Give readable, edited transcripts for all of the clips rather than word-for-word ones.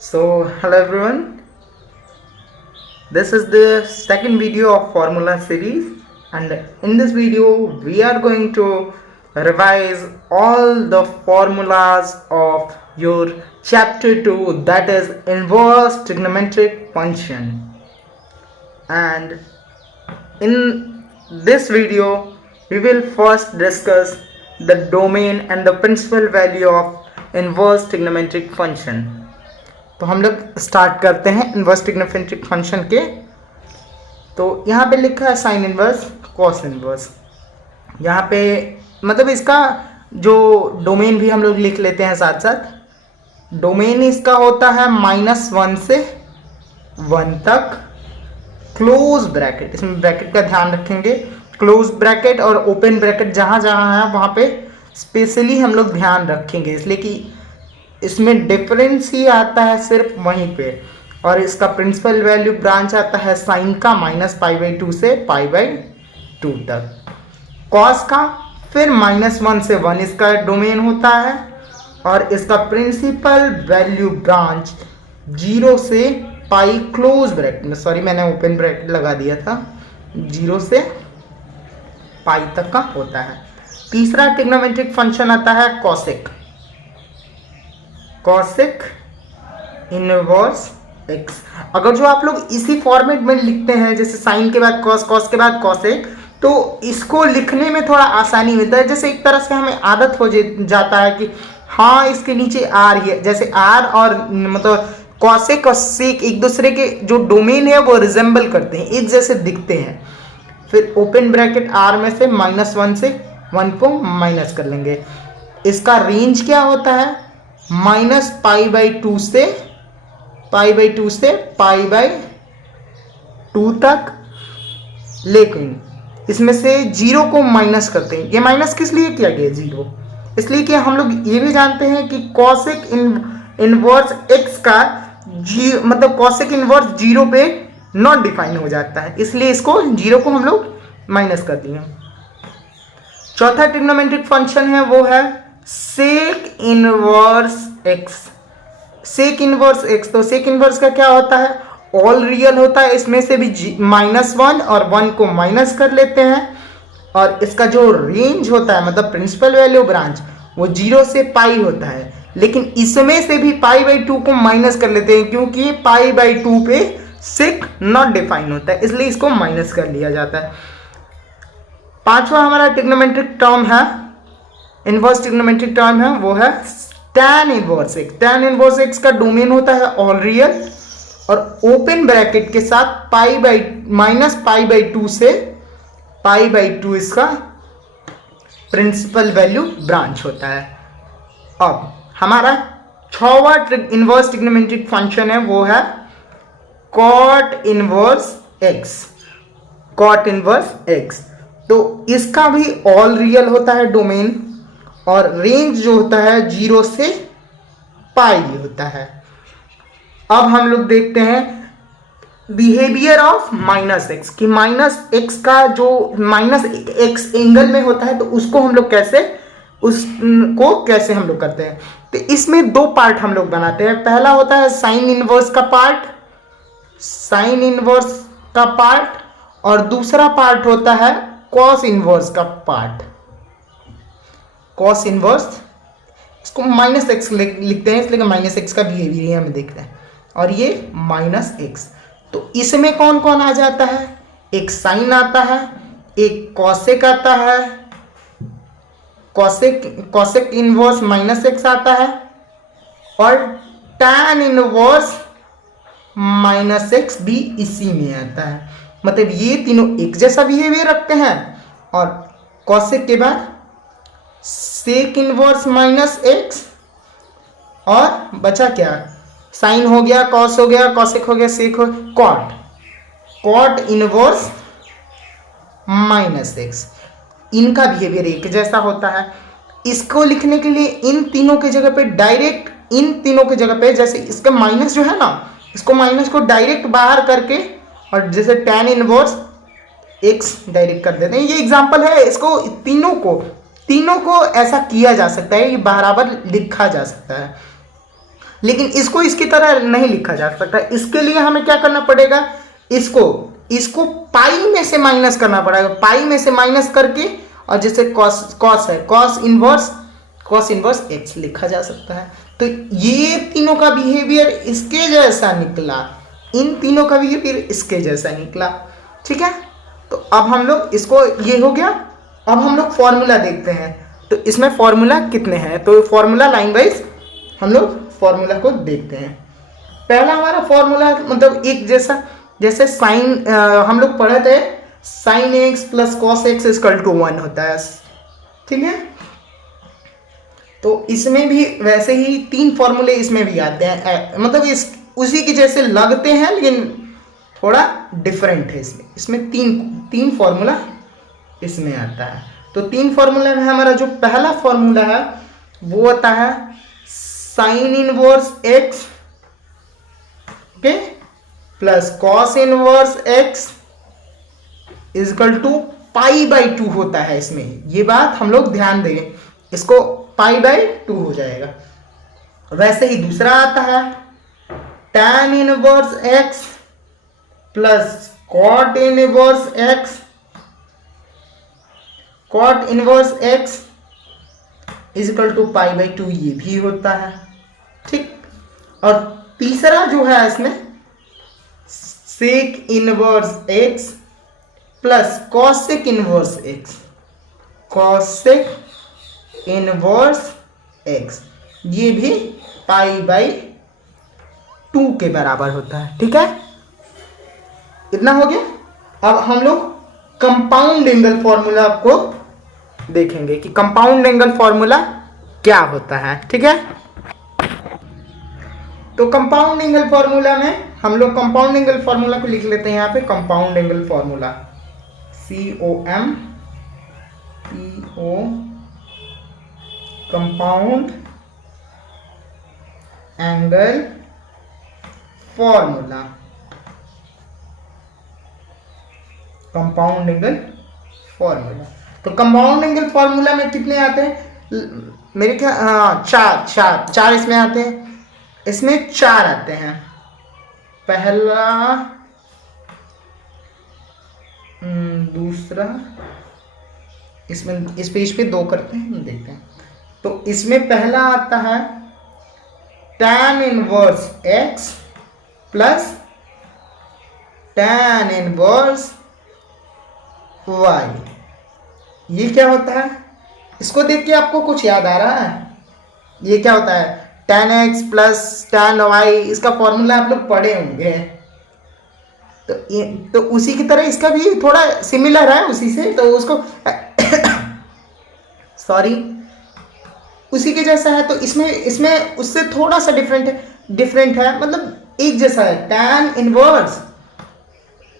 So hello everyone, this is the second video of formula series, and in this video we are going to revise all the formulas of your chapter 2, that is inverse trigonometric function. And in this video we will first discuss the domain and the principal value of inverse trigonometric function. तो हम लोग start करते हैं inverse trigonometric function के। तो यहाँ पे लिखा है साइन इन्वर्स कॉस इन्वर्स। यहाँ पे मतलब इसका जो डोमेन भी हम लोग लिख लेते हैं साथ साथ। डोमेन इसका होता है -1 से 1 तक, क्लोज ब्रैकेट, इसमें ब्रैकेट का ध्यान रखेंगे, क्लोज ब्रैकेट और ओपन ब्रैकेट जहाँ जहाँ है वहाँ पे स्पेशली हम लोग ध्यान रखेंगे, इसलिए कि इसमें डिफरेंस ही आता है सिर्फ वहीं पे। और इसका प्रिंसिपल वैल्यू ब्रांच आता है साइन का -π/2 से π/2 तक, कॉस का फिर -1 से 1 इसका डोमेन होता है, और इसका प्रिंसिपल वैल्यू ब्रांच 0 से पाई क्लोज ब्रैकेट में, सॉरी मैंने ओपन ब्रैकेट लगा दिया था, 0 से पाई तक का होता है। तीसरा ट्रिग्नोमेट्रिक फंक्शन आता है कॉसेक, कॉसेक इनवर्स एक्स। अगर जो आप लोग इसी फॉर्मेट में लिखते हैं, जैसे साइन के बाद कॉस, कॉस के बाद कॉसेक, तो इसको लिखने में थोड़ा आसानी मिलता है। जैसे एक तरह से हमें आदत हो जाता है कि हाँ इसके नीचे आर ही है, जैसे आर और मतलब कॉसेक और सेक एक दूसरे के जो डोमेन है वो रिजेंबल करते हैं, एक जैसे दिखते हैं। फिर ओपन ब्रैकेट आर में से -1 से 1 को माइनस कर लेंगे। इसका रेंज क्या होता है, -π/2 से π/2 तक, लेकिन इसमें से 0 को माइनस करते हैं। ये माइनस किस लिए किया गया 0? इसलिए कि हम लोग ये भी जानते हैं कि कॉसेक इनवर्स एक्स का मतलब कॉसेक इनवर्स 0 पे नॉट डिफाइन हो जाता है, इसलिए इसको 0 को हम लोग माइनस कर दिए। चौथा ट्रिग्नोमेट्रिक फंक्शन है वो है sec inverse x. Sec inverse x, तो सेक इनवर्स का क्या होता है, ऑल रियल होता है, इसमें से भी -1 और 1 को माइनस कर लेते हैं, और इसका जो रेंज होता है मतलब प्रिंसिपल वैल्यू ब्रांच वो 0 से पाई होता है, लेकिन इसमें से भी π/2 को माइनस कर लेते हैं, क्योंकि π/2 पे सेक नॉट डिफाइन होता है, इसलिए इसको माइनस कर लिया जाता है। पांचवा हमारा ट्रिग्नोमेट्रिक टर्म है, इनवर्स ट्रिग्नोमेट्रिक टर्म है, वो है tan inverse x. tan inverse x का डोमेन होता है ऑल रियल, और ओपन ब्रैकेट के साथ -π/2 से π/2 इसका प्रिंसिपल वैल्यू ब्रांच होता है। अब हमारा छठवां इनवर्स ट्रिग्नोमेट्रिक फंक्शन है वो है cot inverse x, cot inverse x. तो इसका भी ऑल रियल होता है डोमेन, और रेंज जो होता है 0 से पाई होता है। अब हम लोग देखते हैं बिहेवियर ऑफ -x, कि -x का जो -x एंगल में होता है, तो उसको हम लोग कैसे हम लोग करते हैं। तो इसमें दो पार्ट हम लोग बनाते हैं। पहला होता है साइन इनवर्स का पार्ट, साइन इनवर्स का पार्ट, और दूसरा पार्ट होता है कॉस इनवर्स का पार्ट। कॉस इनवर्स, इसको -x लिखते हैं, इसलिए -x का बिहेवियर हमें देख रहे हैं, और ये -x। तो इसमें कौन कौन आ जाता है, एक साइन आता है, एक कॉसेक आता है, कॉसेक इनवर्स -x आता है, और tan इनवर्स -x भी इसी में आता है। मतलब ये तीनों एक जैसा बिहेवियर रखते हैं, और कॉसेक के बाद सेक इनवर्स -x, और बचा क्या, साइन हो गया, कॉस हो गया, कॉसेक हो गया, सेक हो, कॉट इनवर्स -x। इनका बिहेवियर एक जैसा होता है। इसको लिखने के लिए इन तीनों के जगह पे डायरेक्ट, इन तीनों के जगह पे जैसे इसका माइनस जो है ना, इसको माइनस को डायरेक्ट बाहर करके, और जैसे tan इनवर्स x डायरेक्ट कर देते हैं। ये एग्जांपल है, इसको तीनों को ऐसा किया जा सकता है, ये बराबर लिखा जा सकता है। लेकिन इसको इसकी तरह नहीं लिखा जा सकता। इसके लिए हमें क्या करना पड़ेगा, इसको पाई में से माइनस करना पड़ेगा। पाई में से माइनस करके, और जैसे कॉस है, कॉस इनवर्स एक्स लिखा जा सकता है। तो ये तीनों का बिहेवियर इसके जैसा निकला, इन तीनों का बिहेवियर इसके जैसा निकला। ठीक है, तो अब हम लोग इसको, ये हो गया। अब हम लोग फॉर्मूला देखते हैं, तो इसमें फॉर्मूला कितने हैं, तो फॉर्मूला लाइन वाइज हम लोग फॉर्मूला को देखते हैं। पहला हमारा फॉर्मूला मतलब एक जैसा, जैसे साइन हम लोग पढ़े थे, sine x plus cos x equal to 1 होता है। ठीक है, तो इसमें भी वैसे ही 3 फॉर्मूले इसमें भी आते हैं, मतलब इस उसी के जैसे लगते हैं लेकिन थोड़ा डिफरेंट है। इसमें तीन फॉर्मूला इसमें आता है। तो 3 फॉर्मूला में हमारा जो पहला फॉर्मूला है वो होता है sine inverse x, okay, plus cos inverse x equal to pi by 2 होता है। इसमें ये बात हम लोग ध्यान देंगे, इसको पाई बाई 2 हो जाएगा। वैसे ही दूसरा आता है tan inverse x plus cot inverse x equal to pi by 2, ये भी होता है। ठीक, और तीसरा जो है इसमें sec inverse x plus cosec inverse x, ये भी पाई बाई 2 के बराबर होता है। ठीक है, इतना हो गया। अब हम लोग कंपाउंड एंगल फॉर्मूला को देखेंगे कि कंपाउंड एंगल फॉर्मूला क्या होता है। ठीक है, तो कंपाउंड एंगल फॉर्मूला में हम लोग कंपाउंड एंगल फॉर्मूला को लिख लेते हैं यहाँ पे। Compound angle formula COMPO, compound angle formula, compound angle formula. तो कंपाउंड एंगल फॉर्मूला में कितने आते हैं, मेरे क्या, चार इसमें आते हैं। इसमें 4 आते हैं। पहला, दूसरा, इसमें इस पेज पे 2 करते हैं, देखते हैं। तो इसमें पहला आता है tan inverse x plus tan inverse y। ये क्या होता है, इसको देख के आपको कुछ याद आ रहा है? ये क्या होता है, tan x plus tan y, इसका फॉर्मूला आप लोग पढ़े होंगे। तो उसी की तरह इसका भी थोड़ा सिमिलर है उसी से, तो उसको सॉरी उसी के जैसा है। तो इसमें उससे थोड़ा सा डिफरेंट है, मतलब एक जैसा है। tan इनवर्स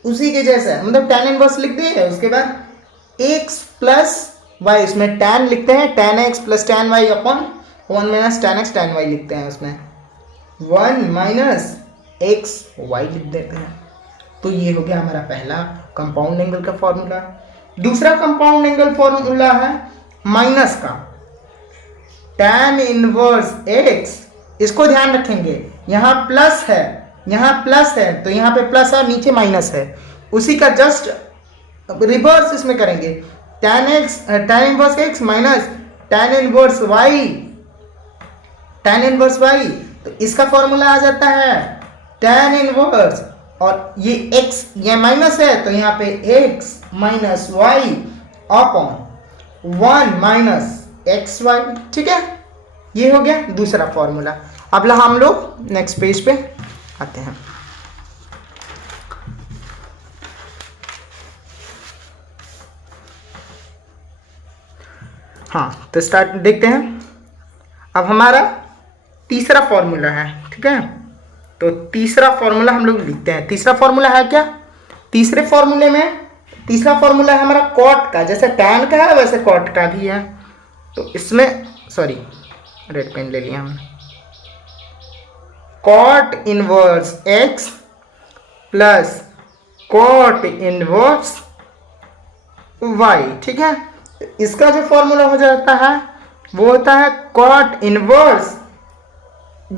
उसी के जैसा है, मतलब tan इनवर्स लिख दिए, उसके बाद x प्लस y, इसमें tan लिखते हैं, tan x plus tan y upon 1 minus tan x tan y लिखते हैं, उसमें 1 माइनस x y लिख देते हैं। तो ये हो गया हमारा पहला कंपाउंड एंगल का फॉर्मूला। दूसरा कंपाउंड एंगल फॉर्मूला है माइनस का, tan इनवर्स x। इसको ध्यान रखेंगे, यहाँ प्लस है, तो यहाँ पे प्लस है, नीचे माइनस है, उसी का जस्ट रिवर्स इसमें करेंगे। tan inverse x minus tan inverse y, तो इसका फॉर्मूला आ जाता है tan इनवर्स, और ये x ये माइनस है, तो यहाँ पे x minus y upon 1 minus xy। ठीक है, ये हो गया दूसरा फॉर्मूला। अब हम लोग नेक्स्ट पेज पे आते हैं। हाँ, तो स्टार्ट देखते हैं। अब हमारा तीसरा फॉर्मूला है। ठीक है, तो तीसरा फॉर्मूला हम लोग लिखते हैं। तीसरा फॉर्मूला है क्या, तीसरा फॉर्मूला है हमारा कॉट का, जैसे tan का है वैसे कॉट का भी है। तो इसमें सॉरी रेड पेन ले लिया हमने, cot inverse x plus cot inverse y। ठीक है, इसका जो फॉर्मूला हो जाता है वो होता है कॉट इनवर्स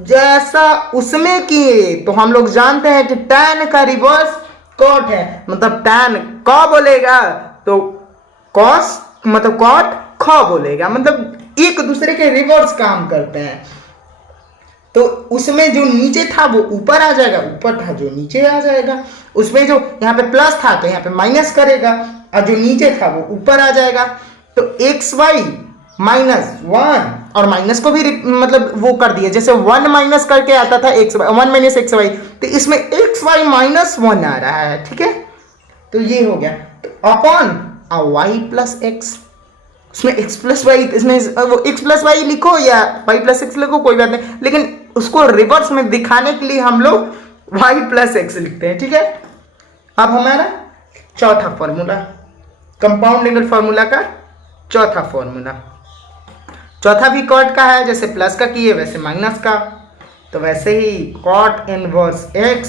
जैसा उसमें किए, तो हम लोग जानते हैं कि tan का रिवर्स cot है, मतलब tan क बोलेगा तो cos मतलब cot ख बोलेगा, मतलब एक दूसरे के रिवर्स काम करते हैं। तो उसमें जो नीचे था वो ऊपर आ जाएगा, ऊपर था जो नीचे आ जाएगा। उसमें जो यहाँ पे प्लस था तो यहाँ पे माइनस करेगा, और जो नीचे था वो ऊपर आ जाएगा। तो एक्स वाई माइनस वन, और माइनस को भी मतलब वो कर दिया, जैसे वन माइनस करके आता था x y, one minus x y, तो इसमें एक्स वाई माइनस वन आ रहा है। ठीक है, तो ये हो गया। तो अपॉन वाई प्लस एक्स, उसमें x प्लस वाई, इसमें वो x प्लस वाई लिखो या y प्लस एक्स लिखो, कोई बात नहीं, लेकिन उसको रिवर्स में दिखाने के लिए हम लोग y प्लस एक्स लिखते हैं। ठीक है, अब हमारा चौथा फॉर्मूला, कंपाउंड एंगल फॉर्मूला का चौथा फॉर्मूला, चौथा भी कॉट का है, जैसे प्लस का किए वैसे माइनस का, तो वैसे ही cot inverse x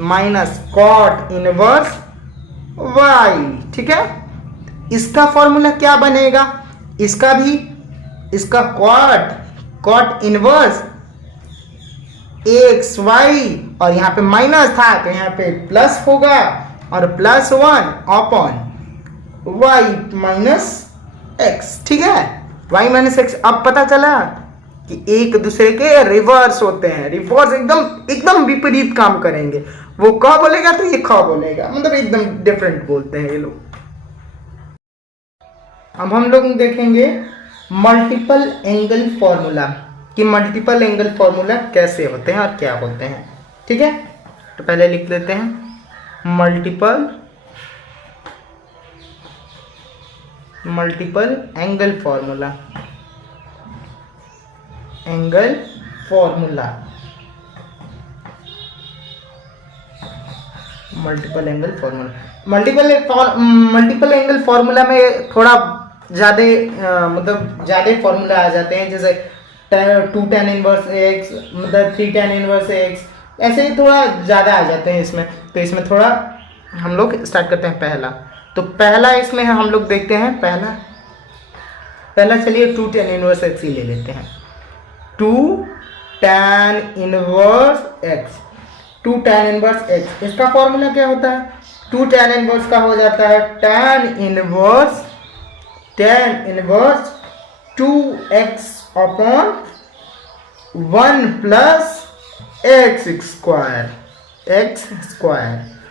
minus cot inverse y। ठीक है, इसका फॉर्मूला क्या बनेगा, इसका भी, इसका कॉट इनवर्स एक्स वाई, और यहाँ पे माइनस था तो यहाँ पे प्लस होगा, और plus one upon y minus x. ठीक है, वाई माइनस एक्स। अब पता चला कि एक दूसरे के रिवर्स होते हैं, रिवर्स एकदम एकदम विपरीत काम करेंगे। वो क बोलेगा तो ये ख बोलेगा, मतलब एकदम डिफरेंट बोलते हैं ये लोग। अब हम लोग देखेंगे मल्टीपल एंगल फॉर्मूला, कि मल्टीपल एंगल फॉर्मूला कैसे होते हैं और क्या होते हैं। ठीक है, तो पहले लिख लेते हैं multiple angle formula, multiple angle formula में थोड़ा ज़्यादा मतलब ज़्यादा फॉर्मूला आ जाते हैं, जैसे 2 tan इनवर्स एक्स, मतलब 3 tan इनवर्स एक्स, ऐसे ही थोड़ा ज़्यादा आ जाते हैं इसमें। तो इसमें थोड़ा हम लोग स्टार्ट करते हैं पहला। तो पहला इसमें हम लोग देखते हैं, पहला चलिए 2 tan इनवर्स एक्स ही ले लेते हैं। 2 tan inverse x, 2 tan inverse x, इसका फॉर्मूला क्या होता है, 2 tan इनवर्स का हो जाता है tan inverse 2x upon 1 plus x square.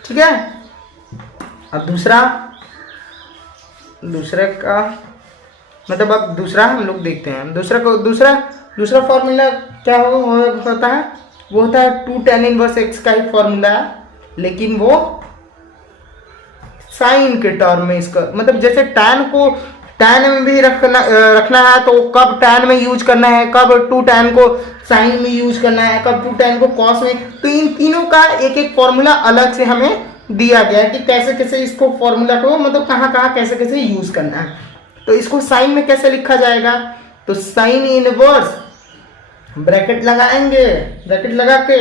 ठीक है, अब दूसरा का मतलब अब दूसरा हम लोग देखते हैं। दूसरा फॉर्मूला क्या होता है, वो होता है 2 tan इनवर्स एक्स का ही फॉर्मूला है, लेकिन वो साइन के टर्म में इसका, मतलब जैसे tan को tan में भी रखना है, तो कब tan में यूज करना है, कब 2 tan को साइन में यूज करना है, कब 2 tan को cos में, तो इन तीनों का एक एक फॉर्मूला अलग से हमें दिया गया है कि कैसे कैसे इसको फॉर्मूला को मतलब कहाँ कैसे कैसे यूज करना है। तो इसको साइन में कैसे लिखा जाएगा, तो साइन इनवर्स, ब्रैकेट लगाएंगे, ब्रैकेट लगा के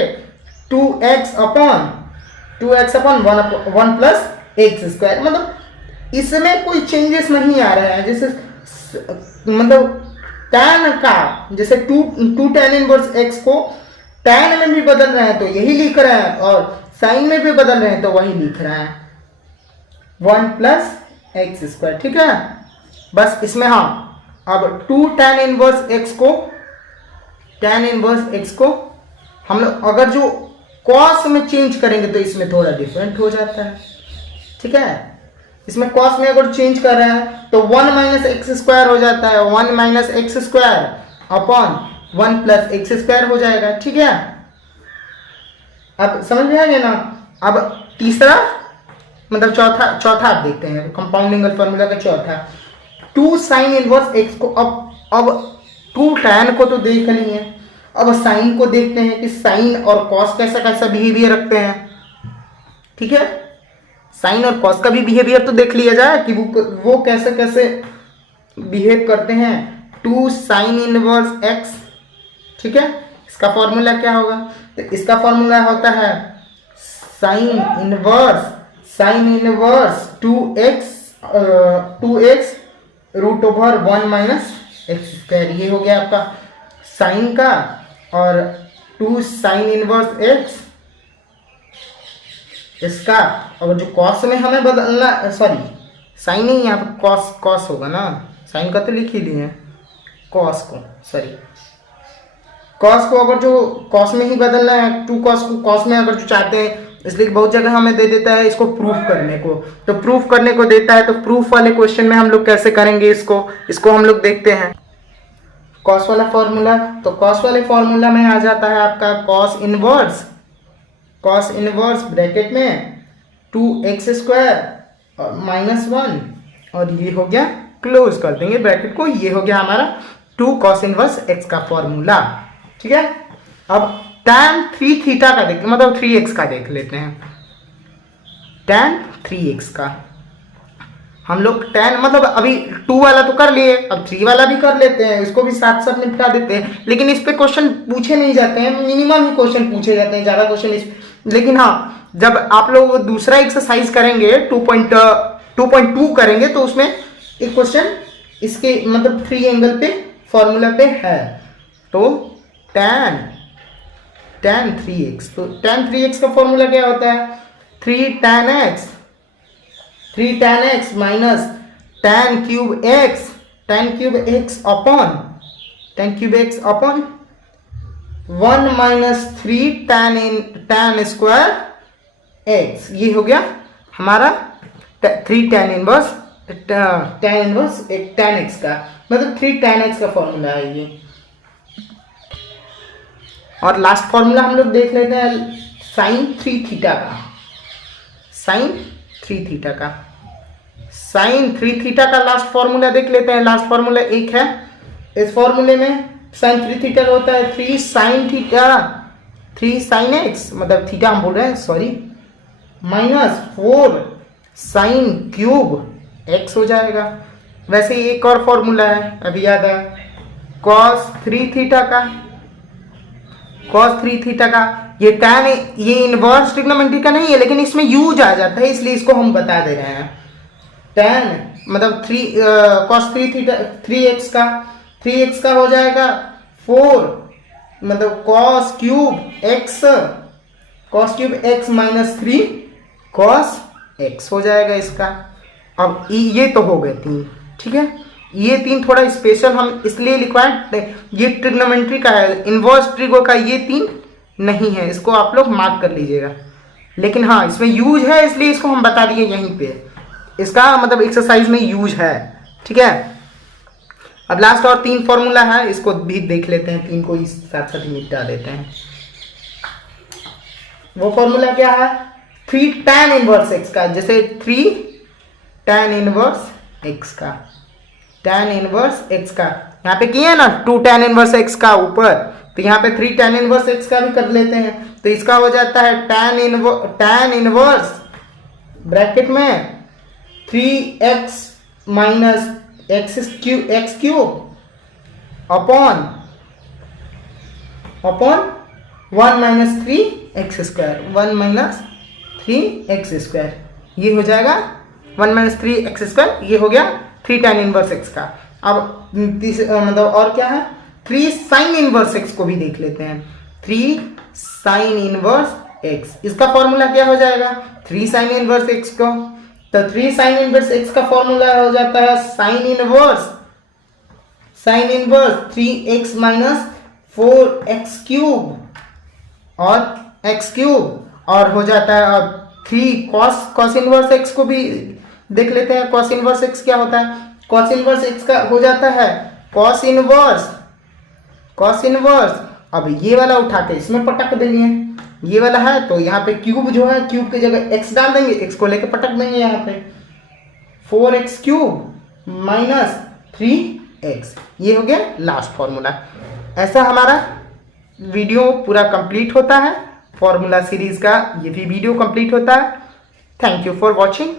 2x upon 1 plus x square, मतलब इसमें कोई चेंजेस नहीं आ रहा है। जैसे मतलब tan का, जैसे 2 tan इनवर्स x को tan में भी बदल रहे हैं तो यही लिख रहे हैं, और साइन में भी बदल रहे हैं तो वही लिख रहे हैं 1 प्लस एक्स स्क्वायर। ठीक है, बस इसमें हाँ, अब 2 tan इनवर्स x को हम लोग अगर जो cos में चेंज करेंगे तो इसमें थोड़ा डिफरेंट हो जाता है। ठीक है, इसमें cos में अगर चेंज कर रहे हैं तो 1 माइनस एक्स स्क्वायर हो जाता है, 1 minus x square upon 1 plus x square हो जाएगा। ठीक है, अब समझ में आ गया ना। अब तीसरा मतलब चौथा आप देखते हैं, कंपाउंड एंगल फॉर्मूला का चौथा, 2 साइन इनवर्स एक्स को, अब 2 tan को तो देख लिए, अब साइन को देखते हैं कि साइन और cos कैसा कैसा बिहेवियर रखते हैं। ठीक है, साइन और cos का भी बिहेवियर तो देख लिया जाए कि वो कैसे कैसे बिहेव करते हैं। 2 साइन इनवर्स एक्स, ठीक है, इसका फॉर्मूला क्या होगा, तो इसका फॉर्मूला होता है sine inverse 2x root over 1 minus x square. ये हो गया आपका साइन का, और 2 साइन इनवर्स एक्स इसका, और जो कॉस में हमें बदलना, सॉरी साइन नहीं, यहाँ पर कॉस कॉस होगा ना, साइन का तो लिख ही लिए कॉस को, सॉरी कॉस को अगर जो कॉस में ही बदलना है, 2 कॉस को कॉस में अगर जो चाहते हैं, इसलिए बहुत जगह हमें दे देता है इसको प्रूफ करने को, तो प्रूफ करने को देता है, तो प्रूफ वाले क्वेश्चन में हम लोग कैसे करेंगे इसको हम लोग देखते हैं। कॉस वाला फॉर्मूला, तो कॉस वाले फॉर्मूला में आ जाता है आपका कॉस इनवर्स ब्रैकेट में 2x² और -1, और ये हो गया, क्लोज कर देंगे ब्रैकेट को, ये हो गया हमारा 2 cos इनवर्स x का फॉर्मूला। ठीक है, अब tan 3 थीटा का देख, मतलब 3x का देख लेते हैं। tan 3x का हम लोग tan मतलब अभी 2 वाला तो कर लिए, अब 3 वाला भी कर लेते हैं, इसको भी साथ साथ निपटा देते हैं, लेकिन इस पे क्वेश्चन पूछे नहीं जाते हैं, मिनिमम ही क्वेश्चन पूछे जाते हैं, ज़्यादा क्वेश्चन लेकिन हाँ, जब आप लोग दूसरा एक्सरसाइज करेंगे 2.2 करेंगे तो उसमें एक क्वेश्चन इसके मतलब 3 एंगल पे फॉर्मूला पे है, तो tan 3x, तो tan 3x का फॉर्मूला क्या होता है, 3 tan x minus tan cube x upon 1 minus 3 tan square x, ये हो गया हमारा 3 tan इनवर्स tan x का, मतलब 3 tan x का फॉर्मूला है ये। और लास्ट फॉर्मूला हम लोग देख लेते हैं साइन 3 थीटा का लास्ट फॉर्मूला देख लेते हैं। लास्ट फॉर्मूला एक है, इस फॉर्मूले में साइन 3 थीटा होता है 3 साइन x, मतलब थीटा हम बोल रहे हैं, sorry, minus 4 sine cube x हो जाएगा। वैसे एक और फॉर्मूला है, अभी याद है, cos 3 थीटा का ये tan, ये इनवर्स ट्रिग्नोमेट्री का नहीं है, लेकिन इसमें यूज आ जाता है, इसलिए इसको हम बता दे रहे हैं। tan मतलब 3 cos 3x का हो जाएगा 4, मतलब cos cube x minus 3 cos x हो जाएगा इसका। अब ये तो हो गए 3, ठीक है, ये 3 थोड़ा स्पेशल हम इसलिए लिखवाए, ये ट्रिग्नोमेट्री का है, इनवर्स ट्रिगो का ये 3 नहीं है, इसको आप लोग मार्क कर लीजिएगा, लेकिन हाँ इसमें यूज है, इसलिए इसको हम बता दिए यहीं पे, इसका मतलब एक्सरसाइज में यूज है। ठीक है, अब लास्ट और 3 फॉर्मूला है, इसको भी देख लेते हैं, 3 को इस साथ साथ निपटा देते हैं। वो फॉर्मूला क्या है, 3 tan इनवर्स x का, जैसे 3 tan इनवर्स x का यहाँ पे किए ना 2 tan इनवर्स x का ऊपर, तो यहाँ पे 3 tan इनवर्स x का भी कर लेते हैं, तो इसका हो जाता है tan इनवर्स ब्रैकेट में 3x minus x cube upon 1 minus 3x square, ये हो जाएगा 1 माइनस 3x स्क्वायर, ये हो गया 3 tan इनवर्स x का। अब मतलब और क्या है, 3 साइन इनवर्स x को भी देख लेते हैं, 3 साइन इनवर्स x, इसका फॉर्मूला क्या हो जाएगा, 3 साइन इनवर्स x को, तो 3 साइन इनवर्स x का फॉर्मूला हो जाता है sine inverse 3x minus 4x cube और x क्यूब, और हो जाता है अब 3 cos इनवर्स x को भी देख लेते हैं। cos इनवर्स x क्या होता है, cos इनवर्स x का हो जाता है cos इनवर्स, अब ये वाला उठा के इसमें पटक देंगे, ये वाला है तो यहाँ पे क्यूब जो है, क्यूब की जगह x डाल देंगे, x को लेके पटक देंगे, यहाँ पे 4x क्यूब माइनस 3x, ये हो गया लास्ट फॉर्मूला। ऐसा हमारा वीडियो पूरा कंप्लीट होता है, फॉर्मूला सीरीज का ये भी वीडियो कंप्लीट होता है। Thank you for watching,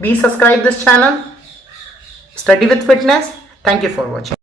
B subscribe this channel study with fitness. Thank you for watching.